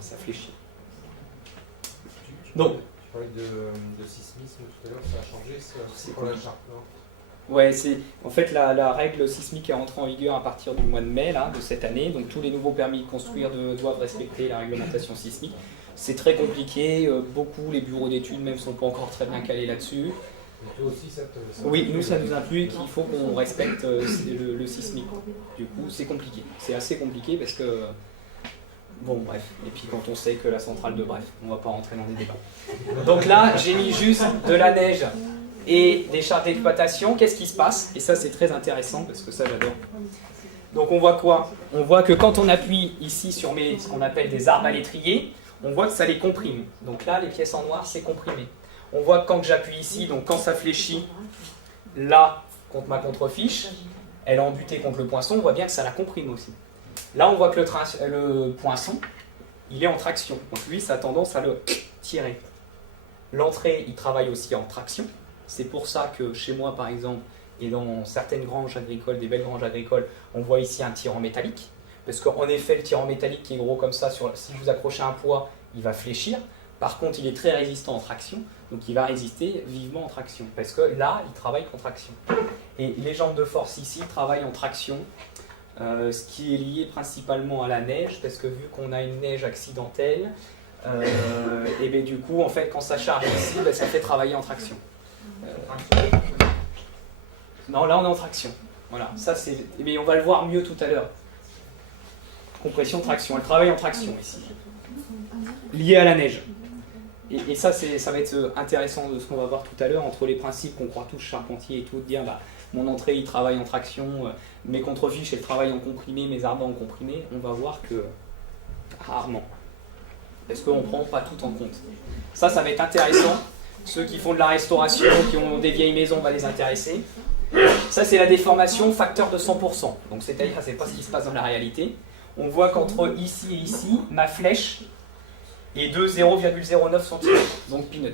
ça fléchit. Tu Donc, parlais de sismisme tout à l'heure, ça a changé, c'est pour la charte, non? Ouais, en fait la règle sismique est entrée en vigueur à partir du mois de mai là, de cette année, donc tous les nouveaux permis de construire doivent respecter la réglementation sismique. C'est très compliqué, beaucoup les bureaux d'études même sont pas encore très bien calés là-dessus. Toi aussi, ça Oui, nous ça nous implique qu'il faut qu'on respecte le sismique. Du coup c'est compliqué, c'est assez compliqué parce que... Bon bref, et puis quand on sait que la centrale de bref, on va pas rentrer dans des débats. Donc là j'ai mis juste de la neige et des chartes d'exploitation. Qu'est-ce qui se passe? Et ça c'est très intéressant parce que ça j'adore. Donc on voit quoi? On voit que quand on appuie ici sur ce qu'on appelle des arbres à l'étrier, on voit que ça les comprime. Donc là les pièces en noir c'est comprimé. On voit que quand j'appuie ici, donc quand ça fléchit là contre ma contrefiche, elle est embutée contre le poinçon, on voit bien que ça la comprime aussi. Là on voit que le poinçon il est en traction, donc lui ça a tendance à le tirer. L'entrée il travaille aussi en traction. C'est pour ça que chez moi, par exemple, et dans certaines granges agricoles, des belles granges agricoles, on voit ici un tirant métallique. Parce qu'en effet, le tirant métallique qui est gros comme ça, si vous accrochez un poids, il va fléchir. Par contre, il est très résistant en traction, donc il va résister vivement en traction. Parce que là, il travaille en traction. Et les jambes de force ici travaillent en traction, ce qui est lié principalement à la neige, parce que vu qu'on a une neige accidentelle, et bien du coup, en fait, quand ça charge ici, ben, ça fait travailler en traction. Non, là on est en traction. Voilà, ça c'est. Mais on va le voir mieux tout à l'heure. Compression, traction. Elle travaille en traction ici, liée à la neige. Et ça, ça va être intéressant de ce qu'on va voir tout à l'heure entre les principes qu'on croit tous charpentiers et tout, de dire bah, mon entrée il travaille en traction, mes contrefiches elles travaillent en comprimé, mes ardents en comprimé. On va voir que rarement, parce qu'on ne prend pas tout en compte. Ça va être intéressant. Ceux qui font de la restauration, qui ont des vieilles maisons, va les intéresser. Ça, c'est la déformation facteur de 100%. Donc, c'est-à-dire, c'est pas ce qui se passe dans la réalité. On voit qu'entre ici et ici, ma flèche est de 0,09 cm. Donc, peanuts.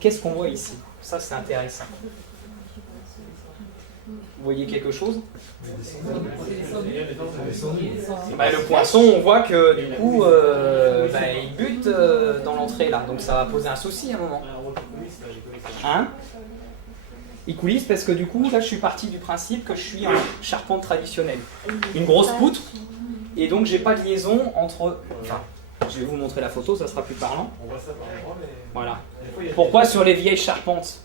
Qu'est-ce qu'on voit ici? Ça, c'est intéressant. Vous voyez quelque chose? Bah, le poinçon, on voit que du coup, il bute dans l'entrée là. Donc, ça va poser un souci à un moment. Hein? Il coulisse parce que du coup, là, je suis parti du principe que je suis en charpente traditionnelle. Une grosse poutre, et donc j'ai pas de liaison entre... Enfin, je vais vous montrer la photo, ça sera plus parlant. Voilà. Pourquoi sur les vieilles charpentes,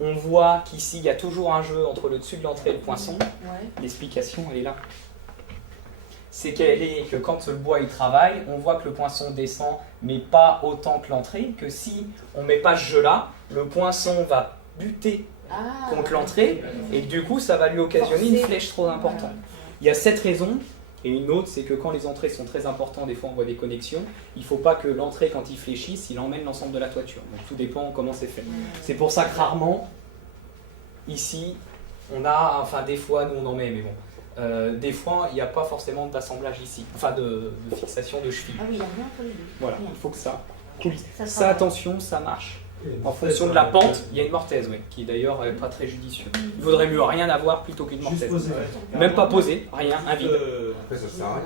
on voit qu'ici, il y a toujours un jeu entre le dessus de l'entrée et le poinçon? L'explication, elle est là. C'est que quand le bois il travaille, on voit que le poinçon descend, mais pas autant que l'entrée, que si on ne met pas ce jeu-là, le poinçon va buter contre l'entrée, et du coup, ça va lui occasionner une flèche trop importante. Il y a cette raison, et une autre, c'est que quand les entrées sont très importantes, des fois on voit des connexions, il ne faut pas que l'entrée, quand il fléchisse, il emmène l'ensemble de la toiture. Donc tout dépend comment c'est fait. C'est pour ça que rarement, ici, on a, enfin des fois, nous on en met, mais bon, des fois, il n'y a pas forcément d'assemblage ici, enfin de fixation de cheville. Ah oui, il n'y a rien pour les deux. Voilà, il faut que ça coulisse. Ça, attention, ça marche. En fonction de la pente, il y a une mortaise, oui, qui d'ailleurs n'est pas très judicieux. Il vaudrait mieux rien avoir plutôt qu'une mortaise. Même pas poser, rien, un vide. Ça sert à rien,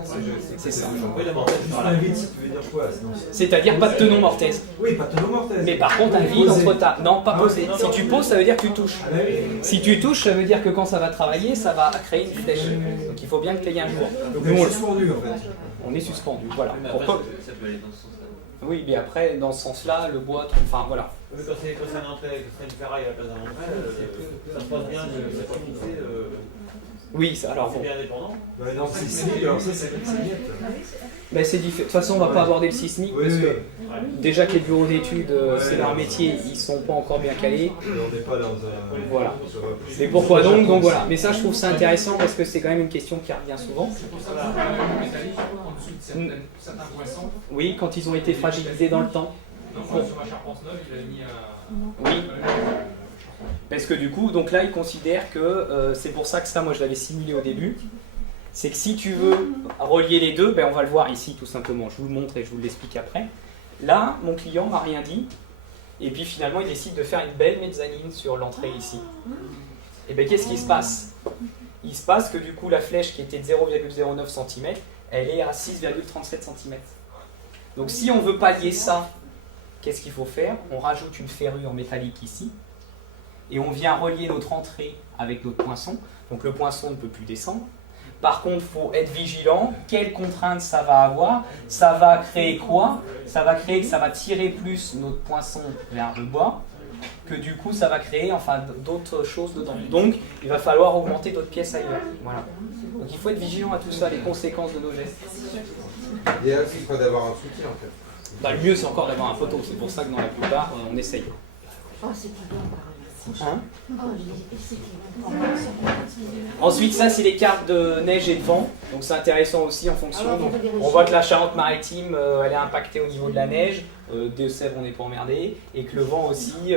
c'est ça. Oui, la mortaise. Un vide, tu veux dire quoi? C'est-à-dire pas de tenon mortaise. Oui, pas de tenon mortaise. Mais par contre, un vide entre ta... Non, pas posé. Si tu poses, ça veut dire que tu touches. Si tu touches, ça veut dire que quand ça va travailler, ça va créer une flèche. Donc il faut bien que tu aies un jour. Donc on est suspendu en fait. On est suspendu, voilà. Pourquoi ça peut aller dans ce sens-là? Oui, mais après, dans ce sens-là, le bois, enfin voilà. Mais quand c'est un entrée, quand c'est une ferraille à la place d'un entrée, ça se passe bien, c'est pas fixé. Oui, alors bon. C'est bien indépendant. Non, c'est sismique, alors ça c'est net. Mais c'est différent. De toute façon, on ne va pas aborder le sismique parce que déjà que les bureaux d'études, c'est leur métier, ils ne sont pas encore bien calés. On n'est pas dans un. Voilà. Et pourquoi donc? Donc voilà. Mais ça, je trouve ça intéressant parce que c'est quand même une question qui revient souvent. C'est pour ça que c'est métallique en dessous de certains poinçons. Oui, quand ils ont été fragilisés dans le temps. Donc moi, sur ma charpente neuve, il a mis un... Oui. Parce que du coup, donc là, ils considèrent que c'est pour ça que ça, moi, je l'avais simulé au début. C'est que si tu veux relier les deux, ben, on va le voir ici tout simplement. Je vous le montre et je vous l'explique après. Là, mon client m'a rien dit. Et puis finalement, il décide de faire une belle mezzanine sur l'entrée ici. Et bien, qu'est-ce qui se passe? Il se passe que du coup, la flèche qui était de 0,09 cm, elle est à 6,37 cm. Donc si on veut pallier ça, qu'est-ce qu'il faut faire? On rajoute une ferrure métallique ici, et on vient relier notre entrée avec notre poinçon. Donc le poinçon ne peut plus descendre. Par contre, il faut être vigilant. Quelles contraintes ça va avoir? Ça va créer quoi? Ça va créer que ça va tirer plus notre poinçon vers le bas, que du coup ça va créer enfin d'autres choses dedans. Donc il va falloir augmenter d'autres pièces ailleurs. Voilà. Donc il faut être vigilant à tout ça, les conséquences de nos gestes. L'idéal, c'est pas d'avoir un soutien en fait. Bah, le mieux c'est encore d'avoir un photo, c'est pour ça que dans la plupart on essaye. Oh, c'est pas bien, Hein? oh, Ensuite, ça c'est les cartes de neige et de vent, donc c'est intéressant aussi en fonction. Donc, on voit que la Charente-Maritime elle est impactée au niveau de la neige, des Sèvres on n'est pas emmerdé, et que le vent aussi,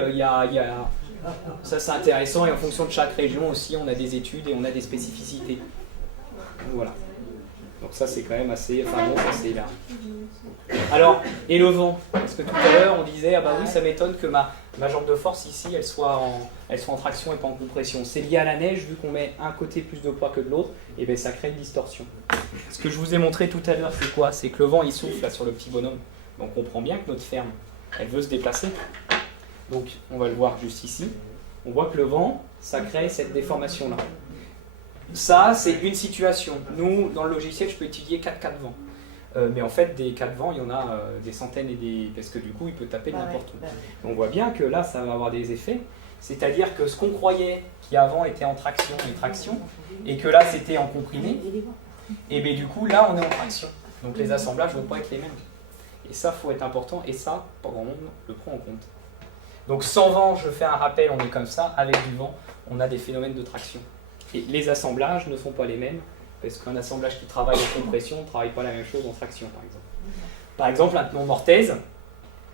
ça c'est intéressant, et en fonction de chaque région aussi on a des études et on a des spécificités. Donc, voilà. Donc ça c'est quand même assez, enfin bon, ça c'est là. Alors, et le vent? Parce que tout à l'heure on disait, ah bah oui ça m'étonne que ma jambe de force ici elle soit en traction et pas en compression. C'est lié à la neige, vu qu'on met un côté plus de poids que de l'autre, et bien ça crée une distorsion. Ce que je vous ai montré tout à l'heure c'est quoi? C'est que le vent il souffle là sur le petit bonhomme. Donc on comprend bien que notre ferme elle veut se déplacer. Donc on va le voir juste ici. On voit que le vent ça crée cette déformation là. Ça, c'est une situation. Nous, dans le logiciel, je peux étudier 4 cas de vent. Mais en fait, des cas de vent, il y en a des centaines et des... Parce que du coup, il peut taper n'importe où. On voit bien que là, ça va avoir des effets. C'est-à-dire que ce qu'on croyait qui avant était en traction et traction, et que là, c'était en comprimé, et bien du coup, là, on est en traction. Donc les assemblages ne vont pas être les mêmes. Et ça, il faut être important. Et ça, pas grand monde le prend en compte. Donc sans vent, je fais un rappel, on est comme ça. Avec du vent, on a des phénomènes de traction. Et les assemblages ne sont pas les mêmes, parce qu'un assemblage qui travaille en compression ne travaille pas la même chose en traction, par exemple. Par exemple, un tenon mortaise,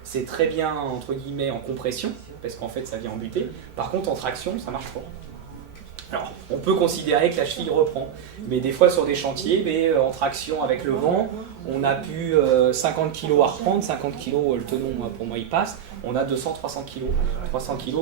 c'est très bien, entre guillemets, en compression, parce qu'en fait, ça vient en butée. Par contre, en traction, ça ne marche pas. Alors, on peut considérer que la cheville reprend, mais des fois, sur des chantiers, en traction avec le vent, on a pu 50 kg à reprendre, 50 kg, le tenon, pour moi, il passe, on a 200-300 kg. 300 kg...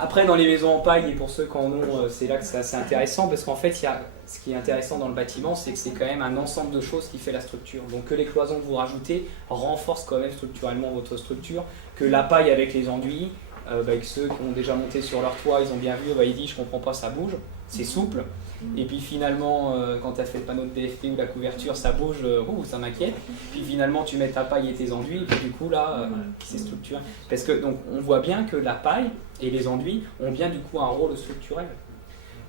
Après, dans les maisons en paille, et pour ceux qui en ont, c'est là que c'est assez intéressant, parce qu'en fait, ce qui est intéressant dans le bâtiment, c'est que c'est quand même un ensemble de choses qui fait la structure. Donc que les cloisons que vous rajoutez renforcent quand même structurellement votre structure, que la paille avec les enduits, avec ceux qui ont déjà monté sur leur toit, ils ont bien vu, ils disent je comprends pas, ça bouge, c'est souple. Et puis finalement, quand tu as fait le panneau de DFP ou la couverture, ça bouge, ça m'inquiète. Puis finalement, tu mets ta paille et tes enduits, et puis du coup là, c'est structurel. Parce que donc on voit bien que la paille et les enduits ont bien du coup un rôle structurel.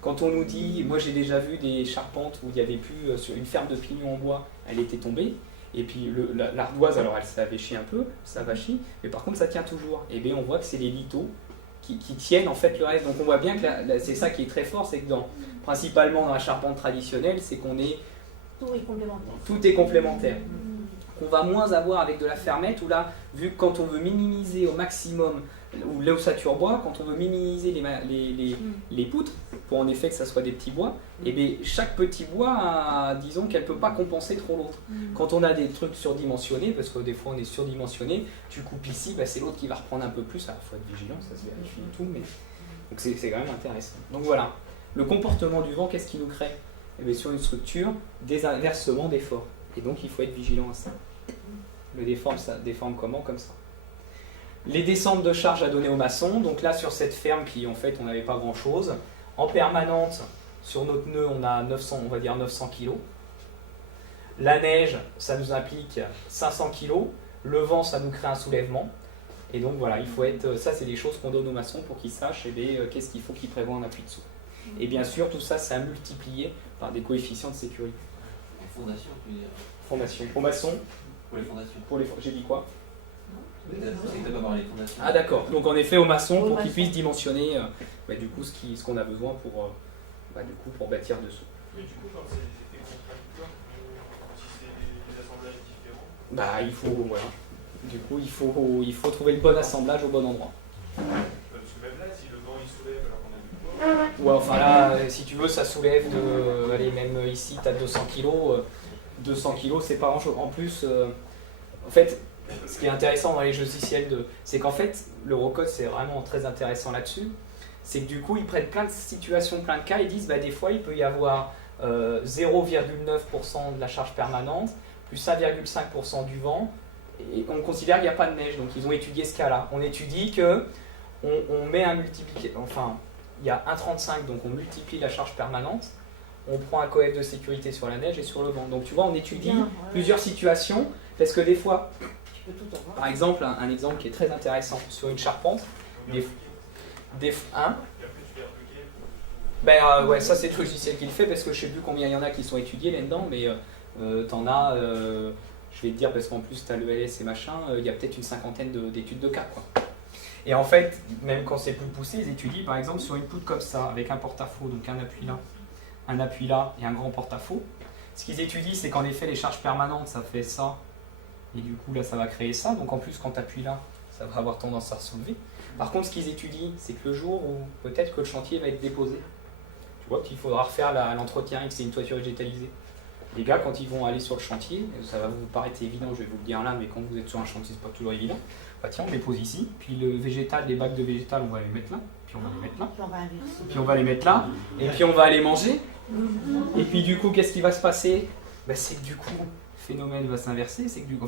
Quand on nous dit, moi j'ai déjà vu des charpentes où il y avait plus sur une ferme de pignons en bois, elle était tombée. Et puis l'ardoise, alors elle s'avachit un peu, ça vachit, mais par contre ça tient toujours. Et bien on voit que c'est les lithos qui tiennent en fait le reste. Donc on voit bien que c'est ça qui est très fort, c'est que principalement dans la charpente traditionnelle, c'est qu'on est... Tout est complémentaire. Tout est complémentaire. Qu'on va moins avoir avec de la fermette, où là, vu que quand on veut minimiser au maximum, ou l'ossature bois, quand on veut minimiser les poutres, pour en effet que ça soit des petits bois, et bien chaque petit bois, disons qu'elle ne peut pas compenser trop l'autre. Quand on a des trucs surdimensionnés, parce que des fois on est surdimensionné, tu coupes ici, c'est l'autre qui va reprendre un peu plus, il faut être vigilant, ça se vérifie et tout, mais donc c'est quand même intéressant. Donc voilà, le comportement du vent, qu'est-ce qui nous crée? Eh bien, sur une structure, des inversement d'efforts, et donc il faut être vigilant à ça. Le déforme comment? Comme ça. Les descentes de charge à donner aux maçons, donc là sur cette ferme qui en fait on n'avait pas grand chose, en permanente sur notre nœud on a 900, on va dire 900 kg. La neige ça nous implique 500 kg, le vent ça nous crée un soulèvement, et donc voilà, il faut être, ça c'est des choses qu'on donne aux maçons pour qu'ils sachent qu'est-ce qu'il faut qu'ils prévoient en appui dessous. Et bien sûr tout ça c'est à multiplier par des coefficients de sécurité. Fondation, tu veux dire. Fondation. Pour maçons. Pour les fondations. J'ai dit quoi? C'est que t'as pas parlé des fondations. Ah d'accord, donc en effet aux maçons pour qu'ils puissent dimensionner du coup ce qu'on a besoin pour bâtir dessous. Mais du coup quand c'est des contracteurs, si c'est des assemblages différents, Il faut, voilà. Du coup il faut trouver le bon assemblage au bon endroit. parce que même là si le vent il soulève alors qu'on a du poids, Ouais, enfin là si tu veux ça soulève de, allez même ici tu as 200 kg, 200 kg c'est pas grand chose. En plus, en fait, ce qui est intéressant dans les logiciels, c'est qu'en fait, l'Eurocode c'est vraiment très intéressant là-dessus. C'est que du coup, ils prennent plein de situations, plein de cas, ils disent des fois il peut y avoir 0,9% de la charge permanente, plus 1,5% du vent, et on considère qu'il n'y a pas de neige. Donc ils ont étudié ce cas-là. On étudie que on met un multiplicateur, enfin il y a 1,35, donc on multiplie la charge permanente, on prend un coef de sécurité sur la neige et sur le vent. Donc tu vois, on étudie plusieurs situations, parce que des fois, par exemple, un exemple qui est très intéressant, sur une charpente, ouais, ça c'est le logiciel qui le fait, parce que je sais plus combien il y en a qui sont étudiés là-dedans, mais t'en as, je vais te dire, parce qu'en plus tu as le LS et machin, il y a peut-être une cinquantaine d'études de cas, quoi. Et en fait, même quand c'est plus poussé, ils étudient par exemple sur une poutre comme ça, avec un porte-à-faux, donc un appui là et un grand porte-à-faux. Ce qu'ils étudient, c'est qu'en effet les charges permanentes, ça fait ça, et du coup là ça va créer ça, donc en plus quand tu appuies là, ça va avoir tendance à se soulever. Par contre, ce qu'ils étudient, c'est que le jour où peut-être que le chantier va être déposé, tu vois qu'il faudra refaire l'entretien et que c'est une toiture végétalisée. Les gars, quand ils vont aller sur le chantier, ça va vous paraître évident, je vais vous le dire là, mais quand vous êtes sur un chantier, c'est pas toujours évident. Bah tiens, on dépose ici, puis le végétal, les bacs de végétal, on va les mettre là, puis on va les mettre là, puis on va les mettre là, et puis on va aller manger. Et puis du coup, qu'est-ce qui va se passer? Bah, c'est que du coup, le phénomène va s'inverser, c'est que du coup,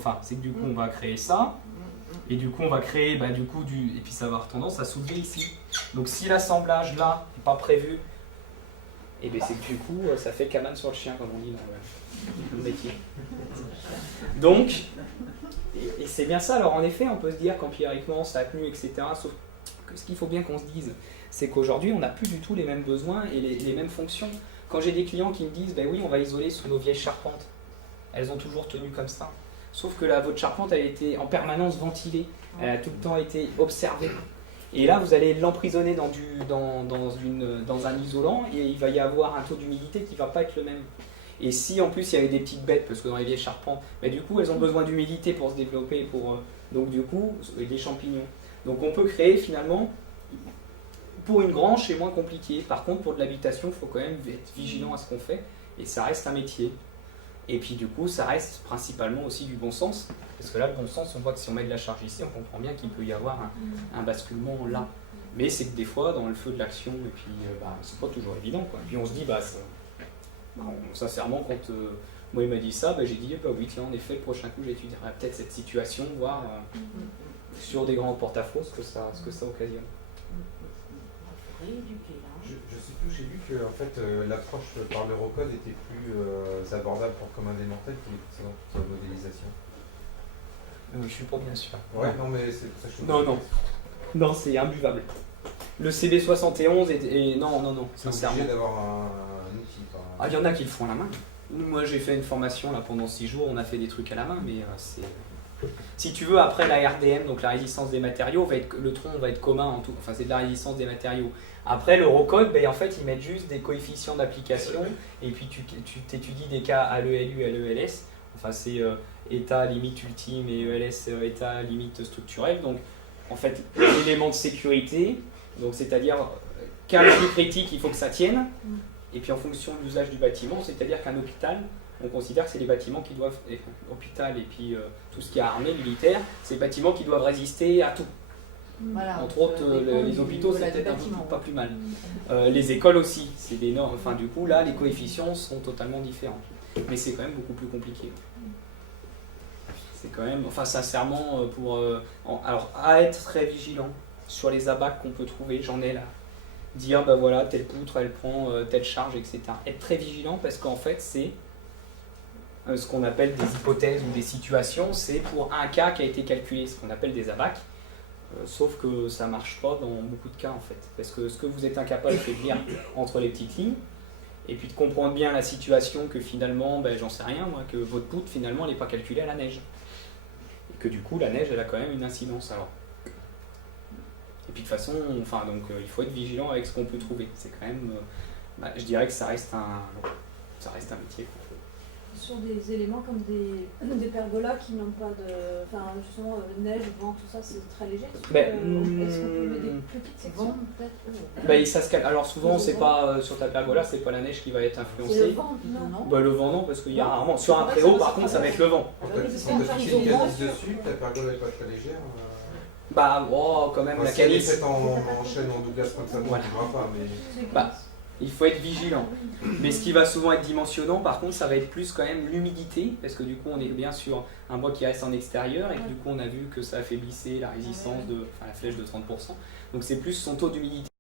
on va créer ça, et du coup, on va créer, bah, du coup, et puis ça va avoir tendance à soulever ici. Donc si l'assemblage là n'est pas prévu, et bien c'est que du coup, ça fait cabane sur le chien, comme on dit dans le métier. Donc, et c'est bien ça. Alors en effet, on peut se dire qu'empiriquement, ça a tenu, etc. Sauf que ce qu'il faut bien qu'on se dise, c'est qu'aujourd'hui, on n'a plus du tout les mêmes besoins et les mêmes fonctions. Quand j'ai des clients qui me disent, ben oui, on va isoler sous nos vieilles charpentes, elles ont toujours tenu comme ça. Sauf que votre charpente, elle a été en permanence ventilée, elle a tout le temps été observée. Et là, vous allez l'emprisonner dans un isolant et il va y avoir un taux d'humidité qui ne va pas être le même. Et si en plus il y avait des petites bêtes, parce que dans les vieilles charpentes, du coup elles ont besoin d'humidité pour se développer, donc du coup, des champignons. Donc on peut créer finalement, pour une grange c'est moins compliqué. Par contre pour de l'habitation, il faut quand même être vigilant à ce qu'on fait, et ça reste un métier. Et puis du coup, ça reste principalement aussi du bon sens, parce que là, le bon sens, on voit que si on met de la charge ici, on comprend bien qu'il peut y avoir un basculement là. Mais c'est que des fois, dans le feu de l'action, et puis c'est pas toujours évident, quoi. Puis on se dit, sincèrement, quand moi il m'a dit ça, j'ai dit, oui, tiens, en effet, le prochain coup, j'étudierai peut-être cette situation, voir sur des grands porte-à-faux ce que ça occasionne. Je sais plus, j'ai vu que en fait, l'approche par l'Eurocode était plus abordable pour commun des mortels que les précédentes modélisations. Je suis pas bien sûr. Ouais, non, mais c'est ça. Non, c'est imbuvable. Le CB71 non, c'est obligé d'avoir un outil. Il y en a qui le font à la main. Moi, j'ai fait une formation là pendant 6 jours, on a fait des trucs à la main, mais c'est... Si tu veux, après la RDM, donc la résistance des matériaux, le tronc va être commun en tout, enfin c'est de la résistance des matériaux. Après l'Eurocode, en fait ils mettent juste des coefficients d'application et puis tu t'étudies des cas à l'ELU, à l'ELS, enfin c'est état limite ultime et ELS état limite structurel. Donc en fait l'élément de sécurité, donc c'est-à-dire cas le plus critique il faut que ça tienne, et puis en fonction de l'usage du bâtiment, c'est-à-dire qu'un hôpital, on considère que c'est les bâtiments qui doivent, hôpital et puis tout ce qui est armé, militaire, c'est les bâtiments qui doivent résister à tout. Voilà, entre autres, les hôpitaux, c'est peut-être pas plus mal. Les écoles aussi, c'est des normes. Enfin, du coup, là, les coefficients sont totalement différents. Mais c'est quand même beaucoup plus compliqué. C'est quand même, enfin, sincèrement, alors, à être très vigilant sur les abacs qu'on peut trouver, j'en ai là. Dire, voilà, telle poutre, elle prend telle charge, etc. Être très vigilant parce qu'en fait, c'est ce qu'on appelle des hypothèses ou des situations, c'est pour un cas qui a été calculé, ce qu'on appelle des abacs. Sauf que ça ne marche pas dans beaucoup de cas en fait. Parce que ce que vous êtes incapable, c'est de lire entre les petites lignes, et puis de comprendre bien la situation que finalement, j'en sais rien moi, que votre poutre finalement elle n'est pas calculée à la neige. Et que du coup la neige elle a quand même une incidence alors. Et puis de toute façon, il faut être vigilant avec ce qu'on peut trouver. C'est quand même, je dirais que ça reste un métier. Sur des éléments comme des pergolas qui n'ont pas de... Enfin, justement, neige, vent, tout ça, c'est très léger. Est-ce qu'on peut mettre des petites sections, peut-être Alors souvent, c'est pas sur ta pergola, c'est pas la neige qui va être influencée. C'est le vent, non? Le vent, non, parce qu'il y a rarement... Sur un préau, par contre, ça va être le vent. Quand tu fais une canisse dessus, ta pergola n'est pas très légère. Quand même, la si elle est canisse... faite en chaîne, en Douglas comme ça, tu ne verras pas, mais... Il faut être vigilant. Mais ce qui va souvent être dimensionnant, par contre, ça va être plus quand même l'humidité, parce que du coup, on est bien sur un bois qui reste en extérieur, et que du coup, on a vu que ça affaiblissait la résistance, la flèche de 30%. Donc c'est plus son taux d'humidité